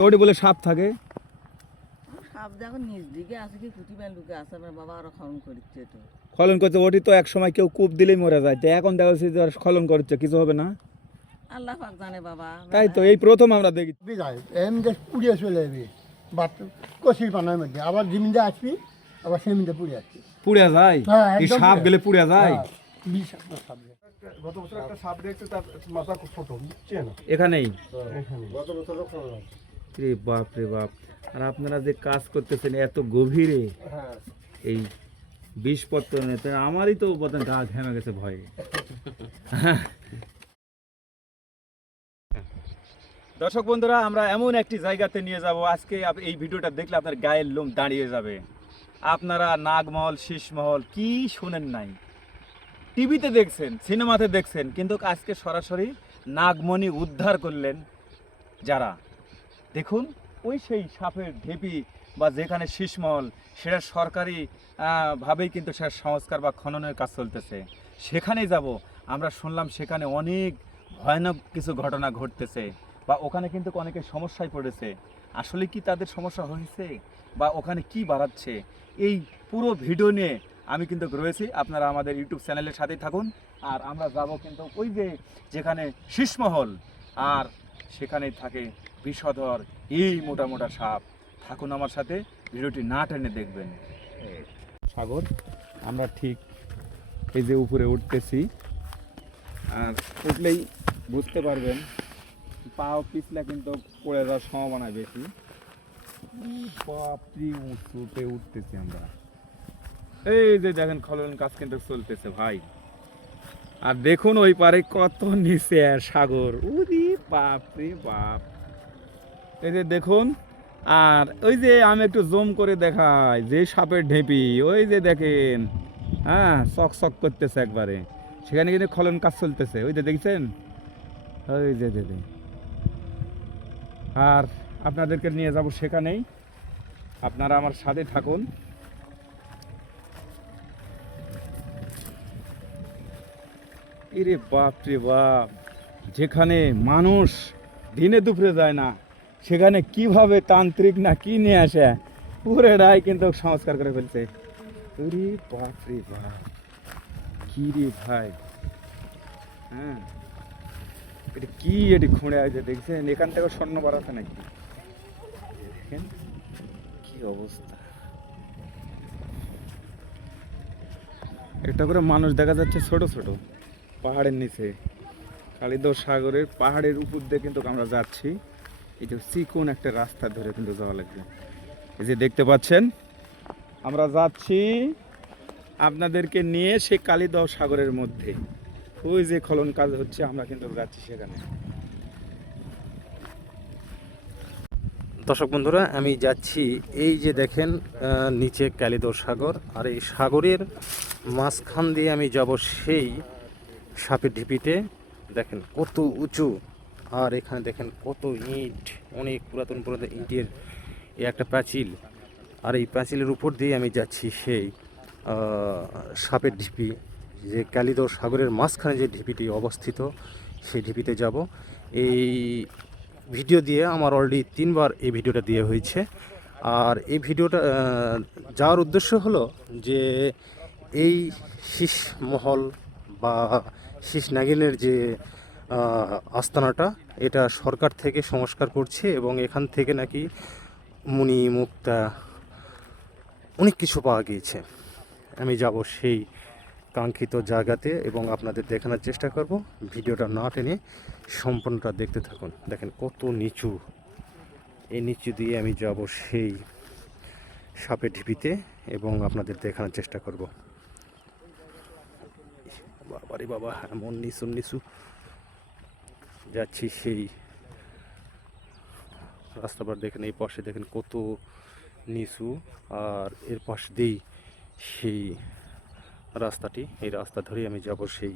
ওটি বলে সাপ থাকে। সাপ দেখো নিজ দিকে আছে কি কুটি পান লুকে আছে আমার বাবা আরও খনন করছে তো। খলন করছে ওটি তো এক সময় কেউ কূপ দিলেই মরে যায় তো এখন দেখা যাচ্ছে যে খলন করছে কিছু হবে না। আল্লাহ পাক জানে বাবা। তাই তো এই প্রথম আমরা দেখি। বিদায় এমনি পুড়িয়ে চলে যাবি বাট কষির পানার মধ্যে আবার জিমিনটা আসবি আবার সেমিনটা পুড়ে আসবি। পুড়ে যায়? হ্যাঁ, এই সাপ পুড়ে। গেলে পুড়ে যায়? হ্যাঁ, বিষ একটা সাবজেক্ট গত বছর একটা সাপ দেখতে তার মাথা ছোট চেন এখানেই? গত বছর রে বাপ রে বাপ। আর আপনারা যে কাজ করতেছেন এত গভীরে হ্যাঁ। এই বিষপত্র আমারই তো বোধহয় গা ঘেমে গেছে ভয়ে। দর্শক বন্ধুরা আমরা এমন একটি জায়গাতে নিয়ে যাব আজকে এই ভিডিওটা দেখলে আপনার গায়ের লোম দাঁড়িয়ে যাবে। আপনারা নাগমহল শীষমহল কি শুনেন নাই? টিভিতে দেখছেন সিনেমাতে দেখছেন কিন্তু আজকে সরাসরি নাগমণি উদ্ধার করলেন যারা? দেখুন, ওই সেই সাপের ঢেপি বা যেখানে শীষমহল সেটা সরকারি ভাবেই কিন্তু সেটা সংস্কার বা খননের কাজ চলতেছে। সেখানে যাব। আমরা শুনলাম সেখানে অনেক ভয়ানক কিছু ঘটনা ঘটতেছে বা ওখানে কিন্তু অনেকে সমস্যায় পড়েছে। আসলে কি তাদের সমস্যা হয়েছে বা ওখানে কি বাড়াচ্ছে? এই পুরো ভিডিও নিয়ে আমি কিন্তু রয়েছি। আপনারা আমাদের ইউটিউব চ্যানেলের সাথেই থাকুন। আর আমরা যাব কিন্তু ওই যে যেখানে শীষমহল আর সেখানেই থাকে বিষধর, এই মোটা মোটা সাপ। থাকুন আমার সাথে, ভিডিওটি না টেনে দেখবেন। সাগর, আমরা ঠিক এই যে উপরে উঠতেছি। আর উঠলেই বুঝতে পারবেন, পাও পিছলা কিন্তু পড়ে যাওয়ার সম্ভাবনা বেশি। বাপরি উঁচুতে উঠতেছি আমরা। এই যে দেখেন, খলন কাজ কিন্তু চলতেছে ভাই। আর দেখুন ওই পারে কত নিচে সাগর। উরি বাপ রে বাপ। এই যে দেখুন, আর ওই যে আমি একটু জুম করে দেখাই, যে সাপের ঢেপি, ওই যে দেখেন হ্যাঁ চক চক করতেছে একবারে। সেখানে কিন্তু খলন কাজ চলতেছে, ওই যে দেখছেন? ওই যে যে। আর আপনাদেরকে নিয়ে যাব সেখানেই। আপনারা আমার সাথে থাকুন। ইরে বাপ রে বাপ, যেখানে মানুষ দিনে দুপুরে যায় না সেখানে কীভাবে তান্ত্রিক না কি নিয়ে আসে পুরেরাই কিন্তু সংস্কার করে ফেলছে। ওরে বাপ রে বাপ, কি রে ভাই? হ্যাঁ? এটা কি এটি খুঁড়ে আছে দেখছেন? এখান থেকে স্বর্ণ বাড়াতে নাকি? দেখেন কি অবস্থা। একটা করে মানুষ দেখা যাচ্ছে ছোট ছোট, পাহাড়ের নিচে। কালিদহ সাগরের পাহাড়ের উপর দিয়ে কিন্তু আমরা যাচ্ছি। যে চিকন একটা রাস্তা ধরে কিন্তু যাওয়া লাগবে। এই যে দেখতে পাচ্ছেন, আমরা যাচ্ছি আপনাদেরকে নিয়ে সেই কালিদহ সাগরের মধ্যে। ওই যে খলন কাজ হচ্ছে, আমরা কিন্তু যাচ্ছি সেখানে। দর্শক বন্ধুরা, আমি যাচ্ছি এই যে দেখেন নিচে ক্যালিদর সাগর, আর এই সাগরের মাঝখান দিয়ে আমি যাব সেই সাপের ঢিপিতে। দেখেন কত উঁচু। আর এখানে দেখেন কত ইট, অনেক পুরাতন পুরাতন ইটের এই একটা প্রাচীল আর এই প্রাচীলের উপর দিয়ে আমি যাচ্ছি সেই সাপের ঢিপি, যে ক্যালিদর সাগরের মাঝখানে যে ঢিপিটি অবস্থিত, সেই ঢিপিতে যাব। এই ভিডিও দিয়ে আমার অলরেডি তিনবার এই ভিডিওটা দিয়ে হয়েছে। আর এই ভিডিওটা যাওয়ার উদ্দেশ্য হলো যে এই শীষ মহল বা শীষ নাগিনের যে আস্তানাটা এটা সরকার থেকে সংস্কার করছে এবং এখান থেকে নাকি মুনি, মুক্তা অনেক কিছু পাওয়া গিয়েছে। আমি যাব সেই কাঙ্ক্ষিত জায়গাতে এবং আপনাদের দেখানোর চেষ্টা করব। ভিডিওটা না টেনে সম্পূর্ণটা দেখতে থাকুন। দেখেন কত নিচু। এই নিচু দিয়ে আমি যাব সেই সাপের ঢিপিতে এবং আপনাদের দেখানোর চেষ্টা করব। বাবারে বাবা, এমন নিচু নিচু। যাচ্ছি সেই রাস্তাবার দেখেন এই পাশে দেখেন কত নিচু আর এর পাশ দিয়েই সেই রাস্তাটি। এই রাস্তা ধরেই আমি যাব সেই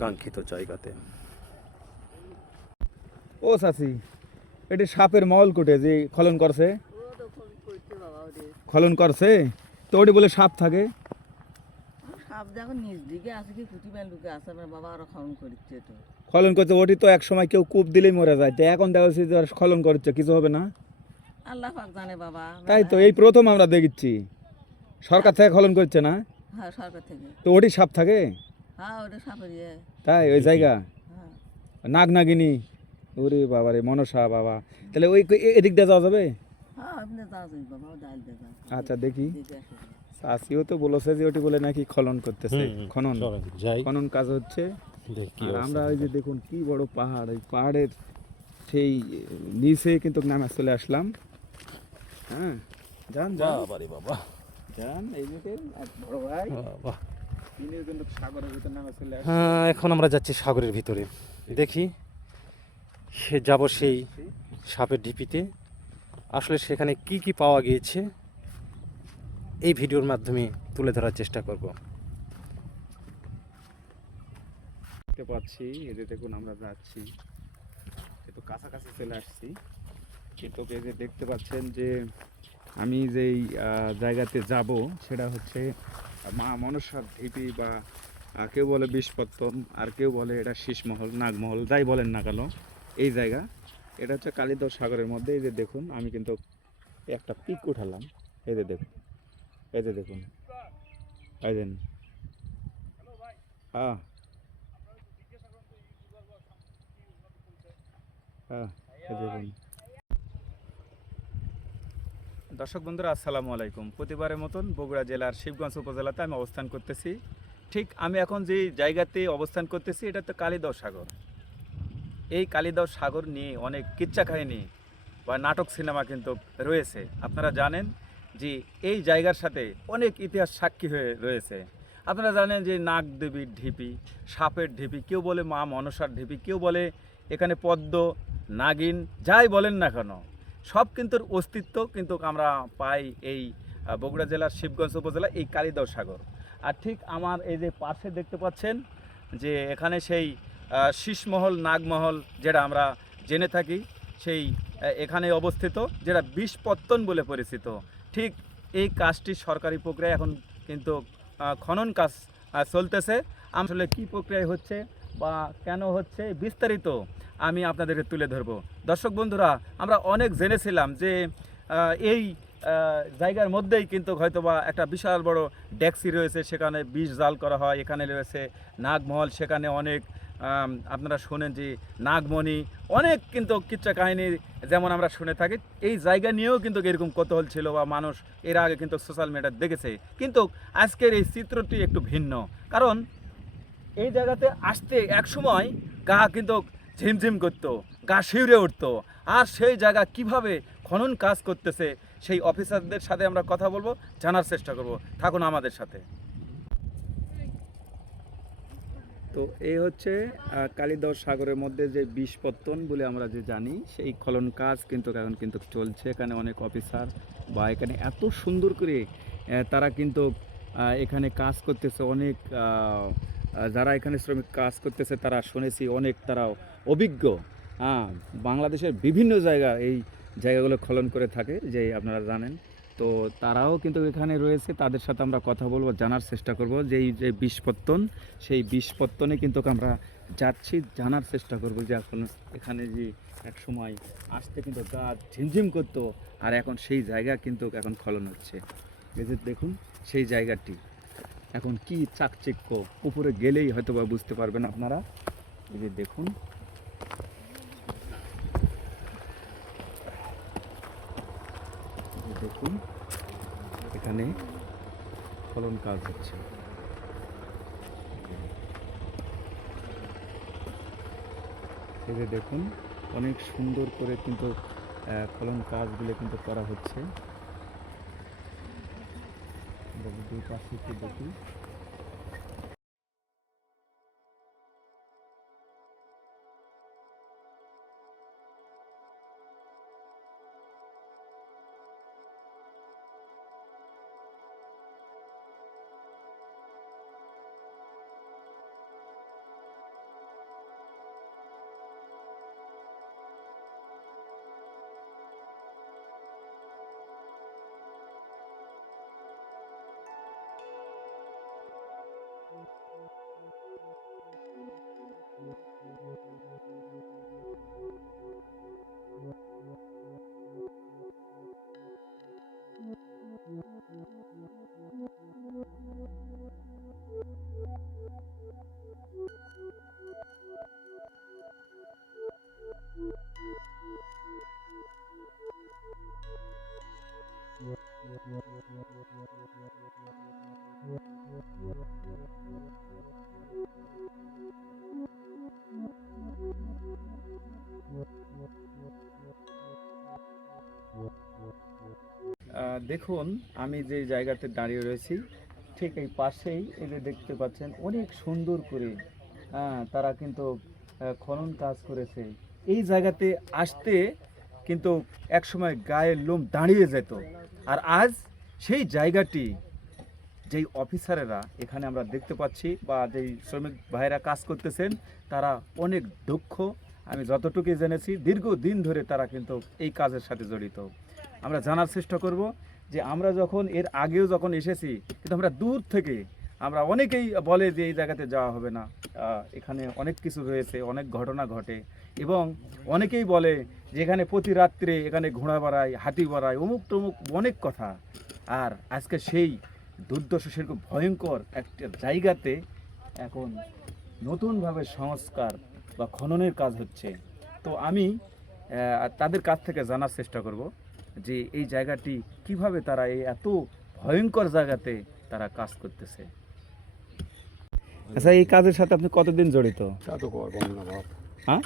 কাঙ্ক্ষিত জায়গাতে। ও চাচি এটি সাপের মহল কোটে যে খলন করছে? ও তো খনন করছে বাবা ওদের খলন করছে? তো ওটি বলে সাপ থাকে? সাপ দেখো নিজ দিকে আছে কি কুটি পান লুকে আছে আমার বাবা আরও খনন করছে তো। খলন করছে ওটি তো এক সময় কেউ কূপ দিলেই মরে যায় তো এখন দেখা যাচ্ছে যে খলন করছে কিছু হবে না? আল্লাহ পাক জানে বাবা তাই তো এই প্রথম আমরা দেখছি সরকার থেকে খলন করছে না? হ্যাঁ সরকার থেকে। তো ওটি সাপ থাকে? হ্যাঁ ওটা সাপের ইয়ে। তাই ওই জায়গা? হ্যাঁ। নাগ নাগিনী ওরে বাবা রে মনসা বাবা। তাহলে ওই এদিক দিয়ে যাওয়া যাবে? হ্যাঁ আপনি বাবা আচ্ছা দেখি। দেখে আসো শাসিও তো বলেছে যে ওটি বলে নাকি খনন করতেছে। খনন। যাই। খনন কাজ হচ্ছে। আমরা ওই যে দেখুন কি বড় পাহাড় ওই পাহাড়ের সেই নিচে কিন্তু নামে চলে আসলাম। হ্যাঁ যান যান। বাবা বাবা। যান এই যে বড় ভাই। বাবা। কিন্তু সাগরের ভিতর নামে চলে হ্যাঁ এখন আমরা যাচ্ছি সাগরের ভিতরে। দেখি সে যাব সেই সাপের ঢিপিতে। আসলে সেখানে কি কি পাওয়া গিয়েছে? এই ভিডিওর মাধ্যমে তুলে ধরার চেষ্টা করব। দেখতে পাচ্ছি যে দেখুন আমরা যাচ্ছি। একটু কাছাকাছি চলে আসছি। কিন্তু এই যে দেখতে পাচ্ছেন যে আমি যেই জায়গাতে যাব, সেটা হচ্ছে মা মনসার ঢিপি বা কেউ বলে বিষপত্তন, আর কেউ বলে এটা শীষমহল, নাগমহল, যাই বলেন না কেন, এই জায়গা। এটা হচ্ছে কালিদহ সাগরের মধ্যে। এই যে দেখুন, আমি কিন্তু একটা পিক উঠালাম। এই যে দেখুন। এই যে দেখুন। এই যে হ্যাঁ। হ্যাঁ দর্শক বন্ধুরা, আসসালামু আলাইকুম। প্রতিবারের মতন বগুড়া জেলার শিবগঞ্জ উপজেলাতে আমি অবস্থান করতেছি। ঠিক আমি এখন যে জায়গাতে অবস্থান করতেছি, এটা তো কালিদহ সাগর। এই কালিদহ সাগর নিয়ে অনেক কিচ্ছা কাহিনী বা নাটক সিনেমা কিন্তু রয়েছে। আপনারা জানেন যে এই জায়গার সাথে অনেক ইতিহাস সাক্ষী হয়ে রয়েছে। আপনারা জানেন যে নাগ দেবীর ঢিপি, সাপের ঢিপি, কেউ বলে মা মনসার ঢিপি, কেউ বলে এখানে পদ্ম, নাগিন, যাই বলেন না কেন। সব কিন্তু অস্তিত্ব কিন্তু আমরা পাই এই বগুড়া জেলার শিবগঞ্জ উপজেলা এই কালিদহ সাগর। আর ঠিক আমার এই যে পাশে দেখতে পাচ্ছেন যে এখানে সেই শীষমহল, নাগমহল যেটা আমরা জেনে থাকি, সেই এখানে অবস্থিত, যেটা বিষপত্তন বলে পরিচিত। ঠিক এই কাজটি সরকারি প্রক্রিয়া এখন কিন্তু খনন কাজ চলতেছে। আসলে কী প্রক্রিয়ায় হচ্ছে বা কেন হচ্ছে বিস্তারিত আমি আপনাদেরকে তুলে ধরবো। দর্শক বন্ধুরা, আমরা অনেক জেনেছিলাম যে এই জায়গার মধ্যেই কিন্তু হয়তোবা একটা বিশাল বড় ড্যাক্সি রয়েছে, সেখানে বিষ জাল করা হয়, এখানে রয়েছে নাগমহল, সেখানে অনেক আপনারা শোনেন যে নাগমণি, অনেক কিন্তু কিচ্ছা কাহিনী যেমন আমরা শুনে থাকি, এই জায়গা নিয়েও কিন্তু এরকম কৌতূহল ছিল বা মানুষ এর আগে কিন্তু সোশ্যাল মিডিয়া দেখেছে। কিন্তু আজকের এই চিত্রটি একটু ভিন্ন। কারণ এই জায়গাতে আসতে এক সময় গা কিন্তু ঝিমঝিম করতো, গা শিউরে উঠতো। আর সেই জায়গা কীভাবে খনন কাজ করতেছে, সেই অফিসারদের সাথে আমরা কথা বলব, জানার চেষ্টা করব। থাকুন আমাদের সাথে। তো এই হচ্ছে আহ, কালিদহ সাগরের মধ্যে যে বিষপত্তন বলে আমরা যে জানি সেই খলন কাজ কিন্তু এখন কিন্তু চলছে। এখানে অনেক অফিসার বা এখানে এত সুন্দর করে তারা কিন্তু এখানে কাজ করতেছে। অনেক যারা এখানে শ্রমিক কাজ করতেছে তারা শুনেছি অনেক তারা অভিজ্ঞ। হ্যাঁ বাংলাদেশের বিভিন্ন জায়গা এই জায়গাগুলো খলন করে থাকে যে আপনারা জানেন। তো তারাও কিন্তু এখানে রয়েছে, তাদের সাথে আমরা কথা বলব, জানার চেষ্টা করব যে এই যে বিষপত্তন সেই বিষপত্তনে কিন্তু আমরা যাচ্ছি, জানার চেষ্টা করব যে এখন এখানে যে এক সময় আসতে কিন্তু গা ঝিমঝিম করতো আর এখন সেই জায়গা কিন্তু এখন খলন হচ্ছে। এই যে দেখুন, সেই জায়গাটি। এখন কি চাকচিক্য, উপরে গেলেই হয়তো বা বুঝতে পারবেন আপনারা। এই যে দেখুন এই যে দেখুন এখানে ফলন কাজ হচ্ছে। এই যে দেখুন, অনেক সুন্দর করে কিন্তু ফলন কাজগুলো কিন্তু করা হচ্ছে। দুই পাশে দেখুন। দেখি দেখুন, আমি যে জায়গাতে দাঁড়িয়ে রয়েছি, ঠিক এই পাশেই এদের দেখতে পাচ্ছেন, অনেক সুন্দর করে হ্যাঁ তারা কিন্তু খনন কাজ করেছে। এই জায়গাতে আসতে কিন্তু একসময় গায়ের লোম দাঁড়িয়ে যেত। আর আজ সেই জায়গাটি, যেই অফিসারেরা এখানে আমরা দেখতে পাচ্ছি বা যেই শ্রমিক ভাইরা কাজ করতেছেন, তারা অনেক দক্ষ আমি যতটুকু জেনেছি, দীর্ঘদিন ধরে তারা কিন্তু এই কাজের সাথে জড়িত। আমরা জানার চেষ্টা করব যে আমরা যখন, এর আগেও যখন এসেছি, কিন্তু আমরা দূর থেকে, আমরা অনেকেই বলে যে এই জায়গাতে যাওয়া হবে না। এখানে অনেক কিছু রয়েছে অনেক ঘটনা ঘটে। এবং অনেকেই বলে যে এখানে প্রতি রাত্রে এখানে ঘোড়া বাড়ায়, হাতি বাড়ায়, অমুক টমুক অনেক কথা। আর আজকে সেই দুর্দশ সেরকম ভয়ঙ্কর একটা জায়গাতে এখন নতুনভাবে সংস্কার বা খননের কাজ হচ্ছে। তো আমি তাদের কাছ থেকে জানার চেষ্টা করব যে এই জায়গাটি কীভাবে তারা এই এত ভয়ঙ্কর জায়গাতে তারা কাজ করতেছে। আচ্ছা এই কাজের সাথে আপনি কতদিন জড়িত? তা তো হ্যাঁ?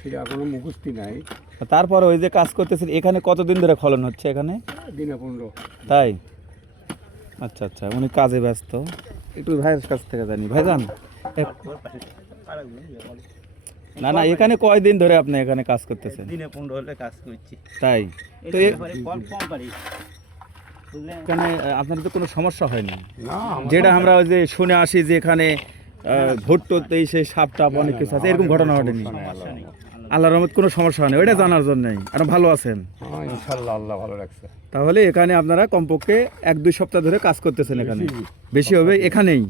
সেটা কোনো মুখস্থি নাই। তারপরে ওই যে কাজ করতেছেন এখানে কতদিন ধরে খনন হচ্ছে এখানে? দিনে পনেরো। তাই? আচ্ছা আচ্ছা উনি কাজে ব্যস্ত। একটু ভাইয়ের কাছ থেকে জানি। ভাইজান না না এখানে কয়দিন ধরে আপনি এখানে কাজ করতেছেন? দিনে পনেরো হলে কাজ করছি। তাই? তো এখানে আপনার তো কোনো সমস্যা হয়নি? যেটা আমরা ওই যে শুনে আসি যে এখানে আহ, ভোট টোতেই সেই সাপ টাপ অনেক কিছু আছে এরকম ঘটনা ঘটেনি? আল্লাহ। রহমত কোনো সমস্যা হয়নি ওইটা জানার জন্যই। আর ভালো আছেন? ইনশাল্লাহ আল্লাহ ভালো রাখছে। তাহলে এখানে আপনারা কমপক্ষে এক দুই সপ্তাহ ধরে কাজ করতেছেন এখানে। বেশি। হবে এখানেই?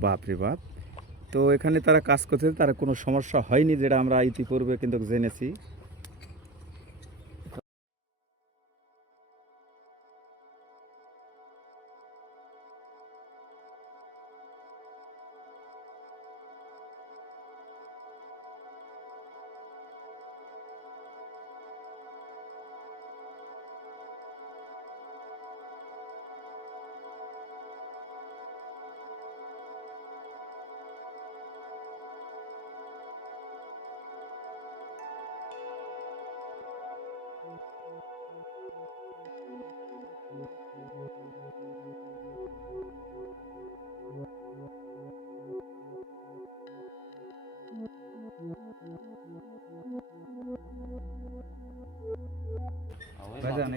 বাপরে বাপ। তো এখানে তারা কাজ করছে তারা কোনো সমস্যা হয়নি যেটা আমরা ইতিপূর্বে কিন্তু জেনেছি।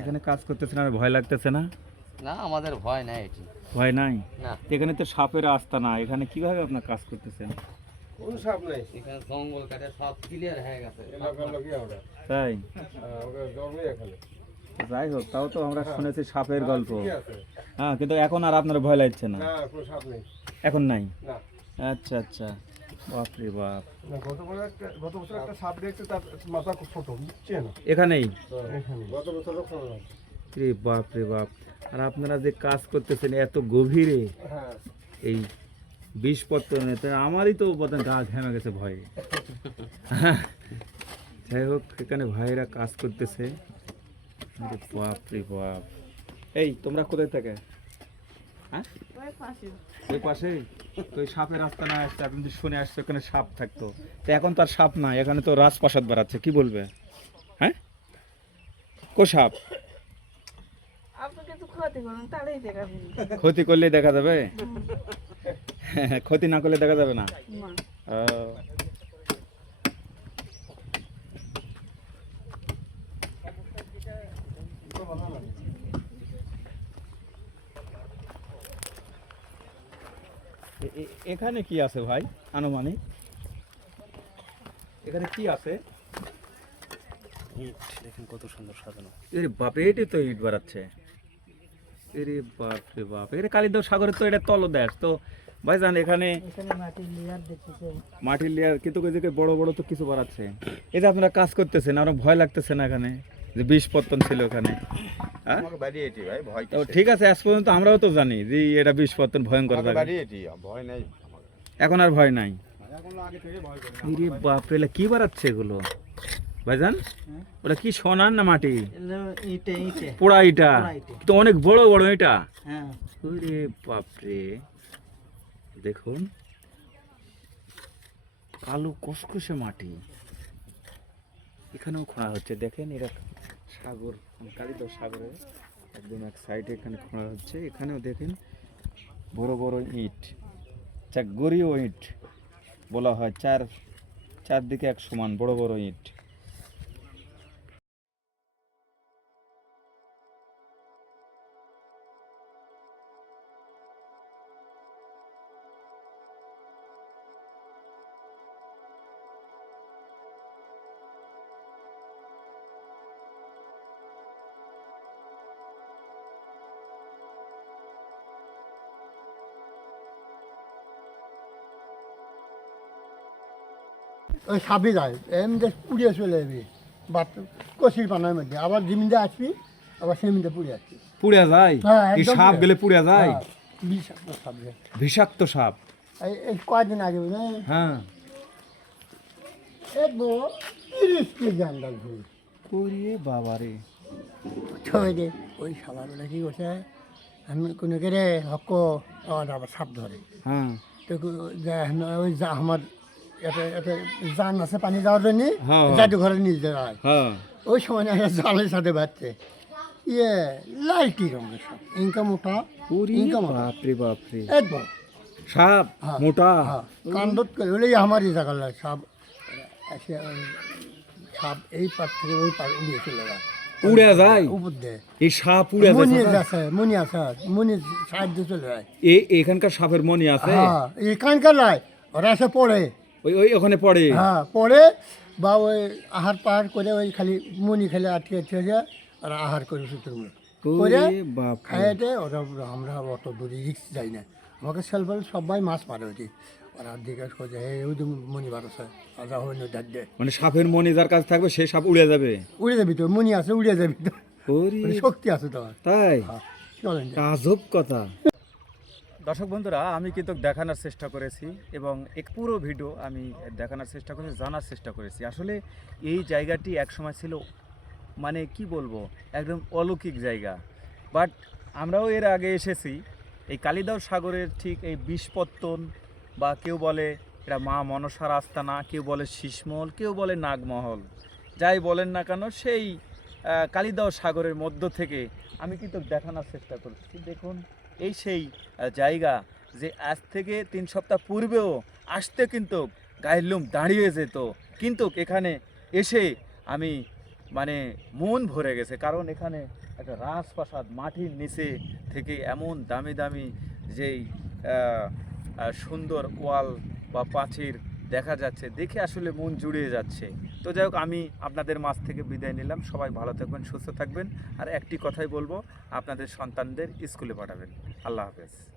এখানে কাজ করতেছেন আর ভয় লাগতেছে না? না আমাদের ভয় নাই এটি। ভয় নাই? না। এখানে তো সাপের আস্তা না এখানে কীভাবে আপনার কাজ করতেছেন? কোন সাপ নেই? এখানে জঙ্গল কাটে সব ক্লিয়ার হয়ে গেছে। তাই? এখানে। যাই হোক তাও তো আমরা শুনেছি সাপের গল্প। হ্যাঁ কিন্তু এখন আর আপনার ভয় লাগছে না? না কোনো সাপ নেই। এখন নাই? আচ্ছা আচ্ছা। বাপরে বাপ। গত বছর একটা গত বছর একটা সাপ দেখতে তার মাথা খুব ছোট বুঝছেন? এখানেই? গত বছর রে বাপ রে বাপ। আর আপনারা যে কাজ করতেছেন এত গভীরে? হ্যাঁ। এই বিষ পত্তনে তো আমারই তো বোধহয় গা ঘেমে গেছে ভয়ে। যাই হোক এখানে ভাইরা কাজ করতেছে। আরে বাপ রে বাপ। এই তোমরা কোথায় থেকে? হ্যাঁ? ওই পাশে। তো ওই সাপের রাস্তা না আসছে, আপনি যদি শুনে আসছে ওখানে সাপ থাকতো। তো এখন তো আর সাপ নাই এখানে তো রাজপ্রাসাদ বাড়াচ্ছে, কি বলবে? হ্যাঁ? কো সাপ? ক্ষতি করলেই দেখা যাবে? ক্ষতি না করলে দেখা যাবে না? এখানে কি আছে ভাই আনুমানিক? এখানে কি আছে? ইট দেখেন কত সুন্দর সাজানো। এরে বাপ এটি তো ইট বাড়াচ্ছে। এরে বাপ রে বাপ এরে কালিদাও সাগরের তো এটা তলদেশ। তো ভাইজান এখানে মাটির লেয়ার কিন্তু বড় বড় তো কিছু বাড়াচ্ছে। এই যে আপনারা কাজ করতেছেন আমার ভয় লাগতেছে না এখানে? যে বিষ পত্তন ছিল ওখানে। হ্যাঁ? ঠিক আছে আজ পর্যন্ত আমরাও তো জানি যে এটা বিষ পত্তন ভয়ঙ্কর এখন আর ভয় নাই। এখন আগে থেকে ভয় করি ইরে বাপ রে এলা কি বাড়াচ্ছে এগুলো? ভাইজান হ্যাঁ। ওটা কি সোনার না মাটি? পোড়া ইটা। তো অনেক বড় বড় এটা হ্যাঁ। ওরে বাপরে দেখুন কালো কসকসে মাটি। এখানেও খোঁড়া হচ্ছে দেখেন এরা সাগর কালিদাস সাগরে। একদম এক সাইডে এখানে খোঁড়া হচ্ছে। এখানেও দেখেন বড় বড় ইট চাকরিও ইট বলা হয়। চার, চারদিকে এক সমান বড় বড় ইট। সাপে যায় এমনি পুড়িয়ে চলে যাবি। বাত কষির পানার মধ্যে। আবার জমিনটা আসবি আবার সেমিনটা পুড়ে আসবি। পুড়ে যায়? হ্যাঁ, এই সাপ গেলে পুড়ে যায়? হ্যাঁ, বিষাক্ত সাপ বিষাক্ত সাপ? এই কয়দিন আগে হ্যাঁ। তিরিশ কেজি আন্দাজ ধরি ওরে বাবারে। ছয় দে ওই শালাগুলো কি করছে? আমি কোনো কেড়ে হক আমার আবার সাপ ধরে। হ্যাঁ। তো ওই যা আমার জান আছে পানি যাওয়ার জন্য হ্যাঁ। জাদু ঘরে নিয়ে যায় হ্যাঁ। ওই সময় জালের সাথে বাচ্চে ইয়ে লাইটি রঙের সাপ ইনকাম ওটা ইনকাম বাপরে বাপরে। একদম। সাপ হ্যাঁ। মোটা। কান্দত করে আমারই জায়গার সাপ। সাপ এই পার থেকে ওই পার উড়িয়ে চলে যায়। উড়ে যায়? উপর দিয়ে। এই সাপ উড়ে মনি আছে মনি আছে মনি সাহায্য চলে যায়। এই এখানকার সাপের মনি আছে? এখানকার লাই ওরা এসে পড়ে। ওই ওই ওখানে পড়ে। হ্যাঁ পড়ে বা ওই আহার পাহাড় করে ওই খালি মনি খেলে আটকে আটকে যায় ওরা আহার করে সুতোর করে খাইতে ওরা আমরা অত দূরে রিক্স যাই না। আমাকে সেলফেল সবাই মাছ মারে ওটি ওরা জিজ্ঞাসা করছে হে ওই তো মনি বার আছে আজা হয় না ডাক মানে সাপের মনি যার কাছে থাকবে সে সাপ উড়ে যাবে? উড়ে যাবি তো মনি আছে উড়ে যাবি তো। মানে শক্তি আছে তোমার তাই? চলেন আজব কথা। দর্শক বন্ধুরা, আমি কিন্তু দেখানোর চেষ্টা করেছি এবং এক পুরো ভিডিও আমি দেখানোর চেষ্টা করেছি, জানার চেষ্টা করেছি। আসলে এই জায়গাটি একসময় ছিল মানে কি বলব, একদম অলৌকিক জায়গা। বাট আমরাও এর আগে এসেছি, এই কালিদাও সাগরের ঠিক এই বিষপত্তন বা কেউ বলে এটা মা মনসার আস্তানা, কেউ বলে শীষমহল কেউ বলে নাগমহল। যাই বলেন না কেন, সেই কালিদাও সাগরের মধ্য থেকে আমি কিন্তু দেখানোর চেষ্টা করছি। দেখুন এই সেই জায়গা যে আজ থেকে তিন সপ্তাহ পূর্বেও আসতে কিন্তু গায়ের লোম দাঁড়িয়ে যেত। কিন্তু এখানে এসে আমি মানে মন ভরে গেছে। কারণ এখানে একটা রাজপ্রাসাদ মাটির নিচে থেকে এমন দামি দামি যেই সুন্দর ওয়াল বা পাঁচির দেখা যাচ্ছে, দেখে আসলে মন জুড়িয়ে যাচ্ছে। তো যাই হোক, আমি আপনাদের মাছ থেকে বিদায় নিলাম। সবাই ভালো থাকবেন, সুস্থ থাকবেন। আর একটি কথাই বলব, আপনাদের সন্তানদের স্কুলে পাঠাবেন। আল্লাহ হাফেজ।